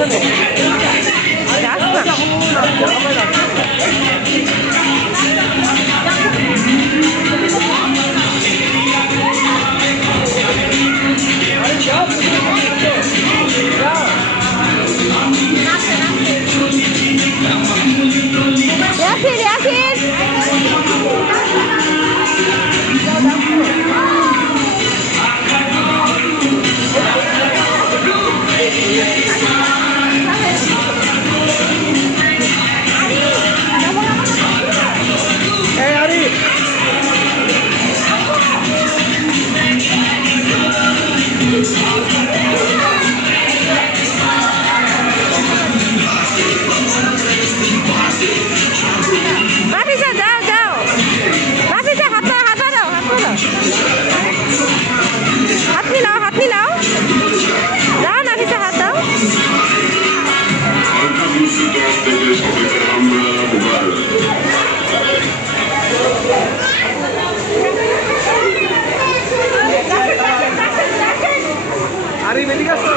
যাস না। ইয়াসিন ইয়াসিন নাফিসা যাও যাও নাফিসা হাত দাও হাত মিলাও যাও নাফিসা হাত দাও আরে মেডিকেল